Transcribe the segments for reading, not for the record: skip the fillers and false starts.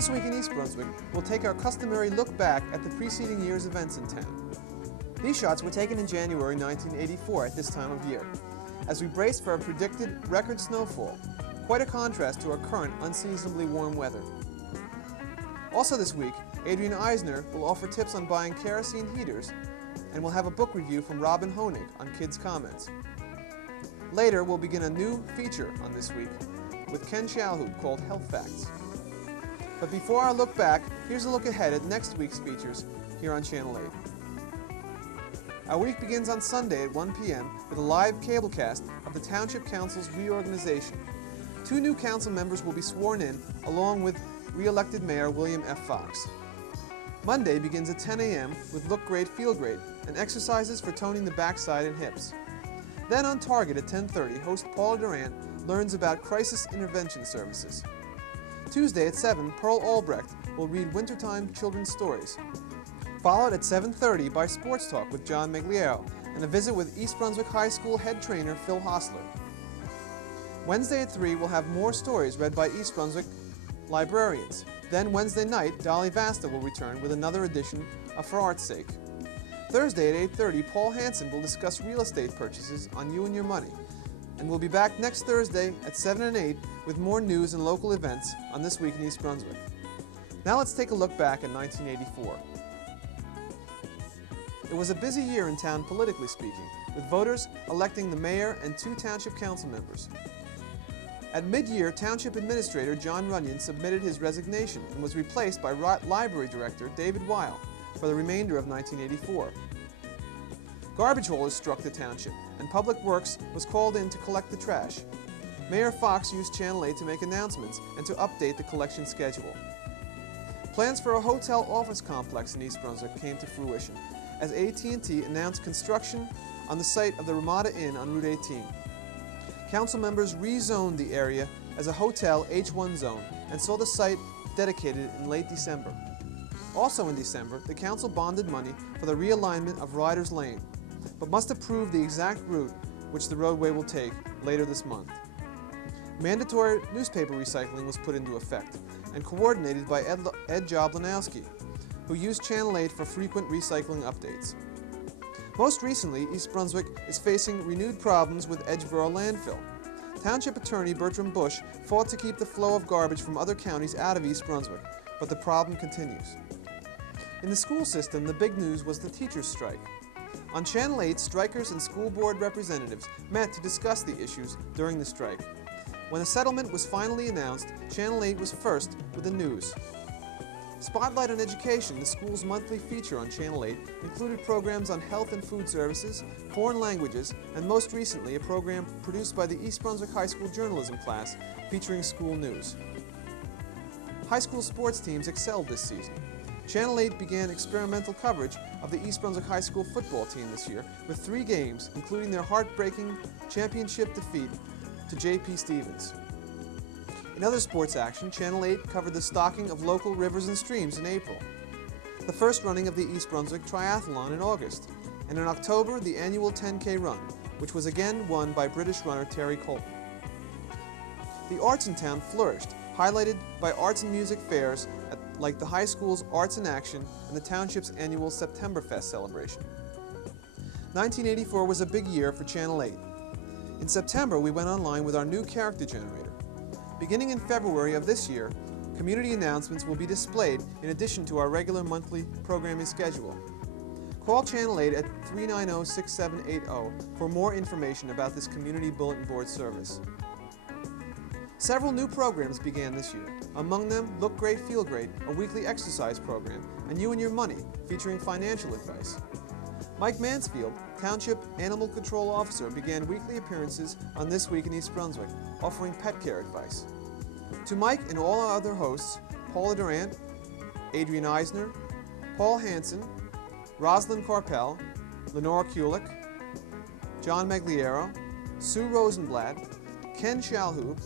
This week in East Brunswick, we'll take our customary look back at the preceding year's events in town. These shots were taken in January 1984 at this time of year, as we brace for a predicted record snowfall, quite a contrast to our current unseasonably warm weather. Also this week, Adrian Eisner will offer tips on buying kerosene heaters, and we'll have a book review from Robin Honig on Kids' Comments. Later, we'll begin a new feature on This Week with Ken Shalhoub called Health Facts. But before our look back, here's a look ahead at next week's features here on Channel 8. Our week begins on Sunday at 1 p.m. with a live cablecast of the Township Council's reorganization. 2 new council members will be sworn in, along with re-elected Mayor William F. Fox. Monday begins at 10 a.m. with Look Great, Feel Great and exercises for toning the backside and hips. Then on Target at 10:30, host Paula Durant learns about crisis intervention services. Tuesday at 7, Pearl Albrecht will read wintertime children's stories. Followed at 7:30 by Sports Talk with John Magliero and a visit with East Brunswick High School head trainer Phil Hostler. Wednesday at 3, we'll have more stories read by East Brunswick librarians. Then Wednesday night, Dolly Vasta will return with another edition of For Art's Sake. Thursday at 8:30, Paul Hansen will discuss real estate purchases on You and Your Money. And we'll be back next Thursday at 7 and 8 with more news and local events on This Week in East Brunswick. Now let's take a look back at 1984. It was a busy year in town politically speaking, with voters electing the mayor and 2 township council members. At mid-year, Township Administrator John Runyon submitted his resignation and was replaced by Library Director David Weil for the remainder of 1984. Garbage haulers struck the township, and Public Works was called in to collect the trash. Mayor Fox used Channel 8 to make announcements and to update the collection schedule. Plans for a hotel office complex in East Brunswick came to fruition, as AT&T announced construction on the site of the Ramada Inn on Route 18. Council members rezoned the area as a hotel H1 zone and saw the site dedicated in late December. Also in December, the council bonded money for the realignment of Riders Lane, but must approve the exact route which the roadway will take later this month. Mandatory newspaper recycling was put into effect and coordinated by Ed Joblinowski, who used Channel 8 for frequent recycling updates. Most recently, East Brunswick is facing renewed problems with Edgeboro landfill. Township Attorney Bertram Bush fought to keep the flow of garbage from other counties out of East Brunswick, but the problem continues. In the school system, the big news was the teachers' strike. On Channel 8, strikers and school board representatives met to discuss the issues during the strike. When a settlement was finally announced, Channel 8 was first with the news. Spotlight on Education, the school's monthly feature on Channel 8, included programs on health and food services, foreign languages, and most recently a program produced by the East Brunswick High School journalism class featuring school news. High school sports teams excelled this season. Channel 8 began experimental coverage of the East Brunswick High School football team this year with 3 games, including their heartbreaking championship defeat to J.P. Stevens. In other sports action, Channel 8 covered the stocking of local rivers and streams in April, the first running of the East Brunswick Triathlon in August, and in October, the annual 10K run, which was again won by British runner Terry Colton. The arts in town flourished, highlighted by arts and music fairs like the high school's Arts in Action and the township's annual Septemberfest celebration. 1984 was a big year for Channel 8. In September, we went online with our new character generator. Beginning in February of this year, community announcements will be displayed in addition to our regular monthly programming schedule. Call Channel 8 at 390-6780 for more information about this community bulletin board service. Several new programs began this year. Among them, Look Great, Feel Great, a weekly exercise program, and You and Your Money, featuring financial advice. Mike Mansfield, Township Animal Control Officer, began weekly appearances on This Week in East Brunswick, offering pet care advice. To Mike and all our other hosts, Paula Durant, Adrian Eisner, Paul Hansen, Rosalind Carpel, Lenore Kulik, John Magliero, Sue Rosenblatt, Ken Shalhoub,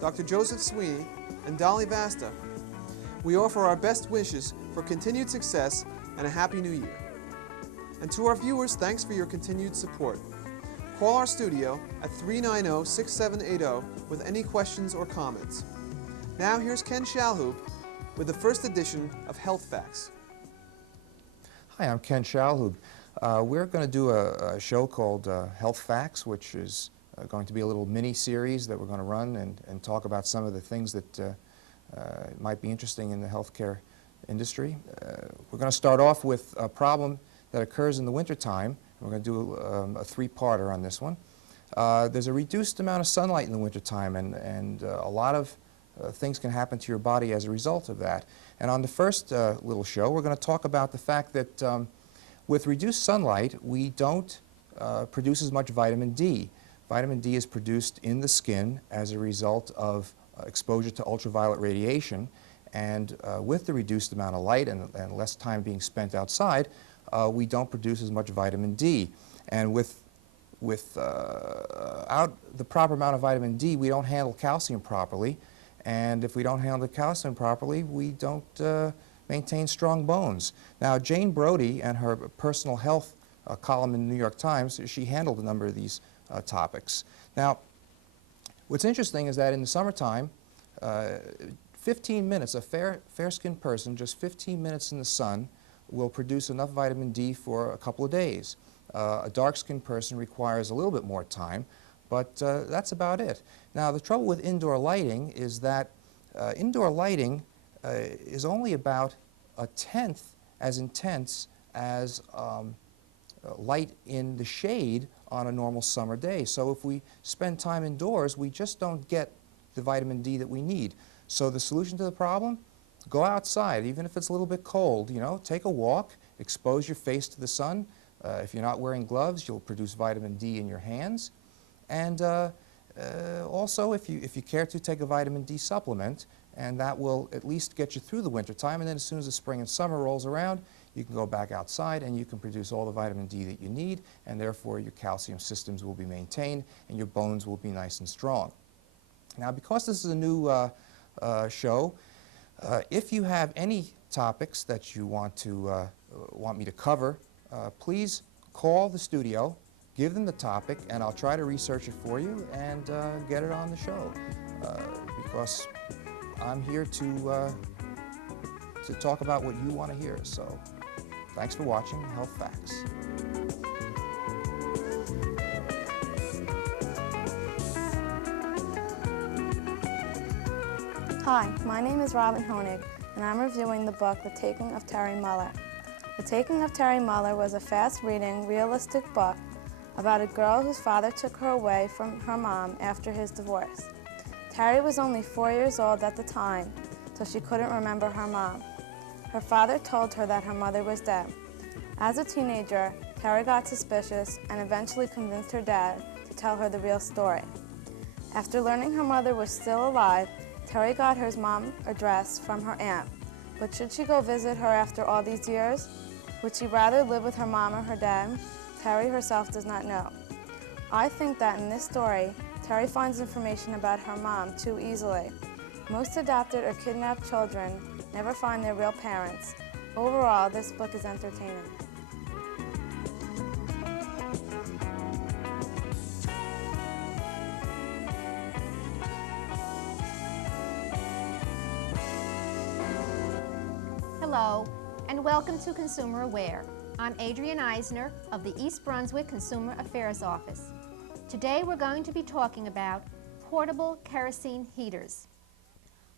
Dr. Joseph Sweeney, and Dolly Vasta, we offer our best wishes for continued success and a Happy New Year. And to our viewers, thanks for your continued support. Call our studio at 390-6780 with any questions or comments. Now here's Ken Shalhoub with the first edition of Health Facts. Hi, I'm Ken Shalhoub. We're going to do a show called Health Facts, which is going to be a little mini-series that we're going to run and talk about some of the things that might be interesting in the healthcare industry. We're going to start off with a problem that occurs in the wintertime. We're going to do a three-parter on this one. There's a reduced amount of sunlight in the wintertime, and a lot of things can happen to your body as a result of that. And on the first little show, we're going to talk about the fact that with reduced sunlight, we don't produce as much vitamin D. Vitamin D is produced in the skin as a result of exposure to ultraviolet radiation, and with the reduced amount of light and less time being spent outside, we don't produce as much vitamin D. And without the proper amount of vitamin D, we don't handle calcium properly, and if we don't handle the calcium properly, we don't maintain strong bones. Now, Jane Brody and her personal health column in the New York Times, she handled a number of these topics. Now, what's interesting is that in the summertime, 15 minutes, a fair-skinned person, just 15 minutes in the sun will produce enough vitamin D for a couple of days. A dark-skinned person requires a little bit more time, but that's about it. Now, the trouble with indoor lighting is that indoor lighting is only about a tenth as intense as light in the shade on a normal summer day. So if we spend time indoors, we just don't get the vitamin D that we need. So the solution to the problem? Go outside, even if it's a little bit cold. You know, take a walk, expose your face to the sun. If you're not wearing gloves, you'll produce vitamin D in your hands. And also, if you care to, take a vitamin D supplement, and that will at least get you through the winter time. And then as soon as the spring and summer rolls around, you can go back outside and you can produce all the vitamin D that you need, and therefore your calcium systems will be maintained and your bones will be nice and strong. Now, because this is a new show, if you have any topics that you want me to cover, please call the studio, give them the topic, and I'll try to research it for you and get it on the show. Because I'm here to talk about what you want to hear. So, thanks for watching Health Facts. Hi, my name is Robin Honig, and I'm reviewing the book The Taking of Terry Muller. The Taking of Terry Muller was a fast-reading, realistic book about a girl whose father took her away from her mom after his divorce. Terry was only 4 years old at the time, so she couldn't remember her mom. Her father told her that her mother was dead. As a teenager, Terry got suspicious and eventually convinced her dad to tell her the real story. After learning her mother was still alive, Terry got her mom's address from her aunt. But should she go visit her after all these years? Would she rather live with her mom or her dad? Terry herself does not know. I think that in this story, Terry finds information about her mom too easily. Most adopted or kidnapped children never find their real parents. Overall, this book is entertaining. Hello, and welcome to Consumer Aware. I'm Adrienne Eisner of the East Brunswick Consumer Affairs Office. Today we're going to be talking about portable kerosene heaters.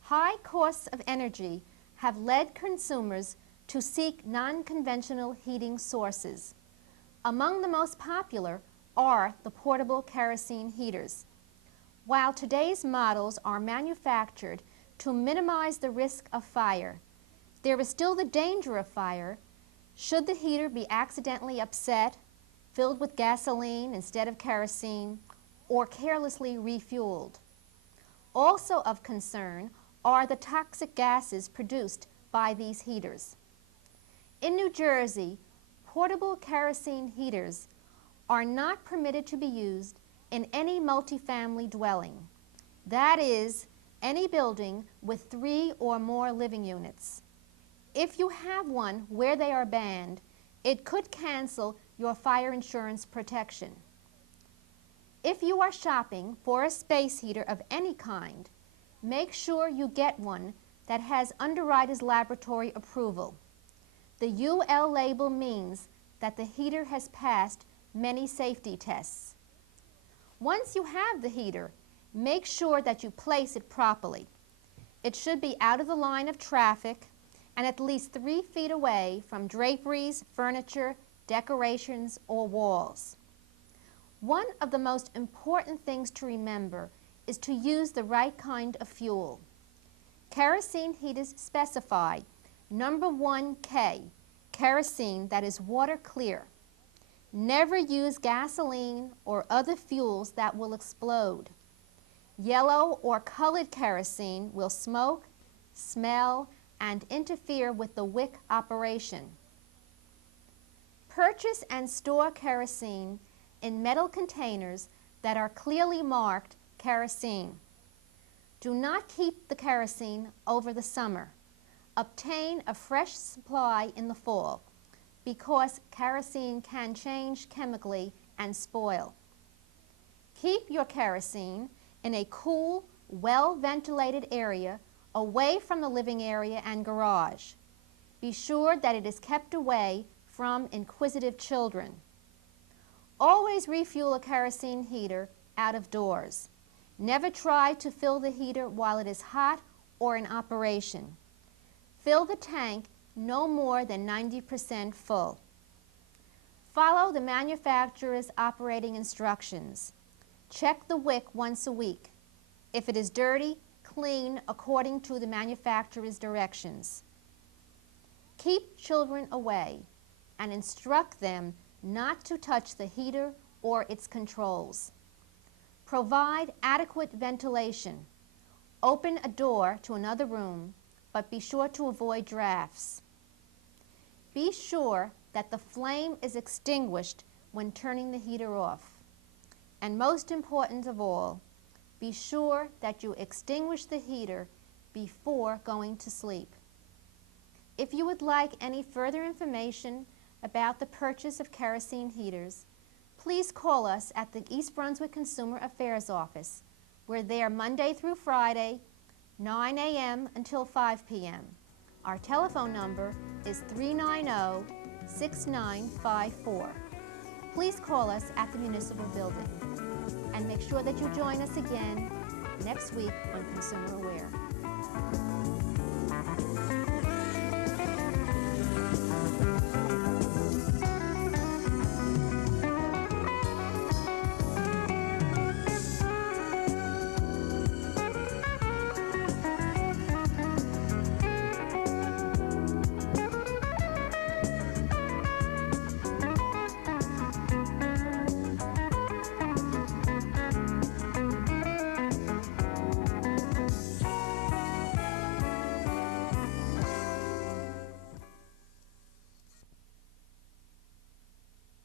High costs of energy have led consumers to seek non-conventional heating sources. Among the most popular are the portable kerosene heaters. While today's models are manufactured to minimize the risk of fire, there is still the danger of fire should the heater be accidentally upset, filled with gasoline instead of kerosene, or carelessly refueled. Also of concern are the toxic gases produced by these heaters. In New Jersey, portable kerosene heaters are not permitted to be used in any multifamily dwelling. That is, any building with 3 or more living units. If you have one where they are banned, it could cancel your fire insurance protection. If you are shopping for a space heater of any kind, make sure you get one that has underwriter's laboratory approval. The UL label means that the heater has passed many safety tests. Once you have the heater, make sure that you place it properly. It should be out of the line of traffic and at least 3 feet away from draperies, furniture, decorations, or walls. One of the most important things to remember is to use the right kind of fuel. Kerosene heaters specify number 1K, kerosene that is water clear. Never use gasoline or other fuels that will explode. Yellow or colored kerosene will smoke, smell, and interfere with the wick operation. Purchase and store kerosene in metal containers that are clearly marked kerosene. Do not keep the kerosene over the summer. Obtain a fresh supply in the fall because kerosene can change chemically and spoil. Keep your kerosene in a cool, well-ventilated area away from the living area and garage. Be sure that it is kept away from inquisitive children. Always refuel a kerosene heater out of doors. Never try to fill the heater while it is hot or in operation. Fill the tank no more than 90% full. Follow the manufacturer's operating instructions. Check the wick once a week. If it is dirty, clean according to the manufacturer's directions. Keep children away and instruct them not to touch the heater or its controls. Provide adequate ventilation. Open a door to another room, but be sure to avoid drafts. Be sure that the flame is extinguished when turning the heater off. And most important of all, be sure that you extinguish the heater before going to sleep. If you would like any further information about the purchase of kerosene heaters, please call us at the East Brunswick Consumer Affairs Office. We're there Monday through Friday, 9 a.m. until 5 p.m. Our telephone number is 390-6954. Please call us at the Municipal Building. And make sure that you join us again next week on Consumer Aware.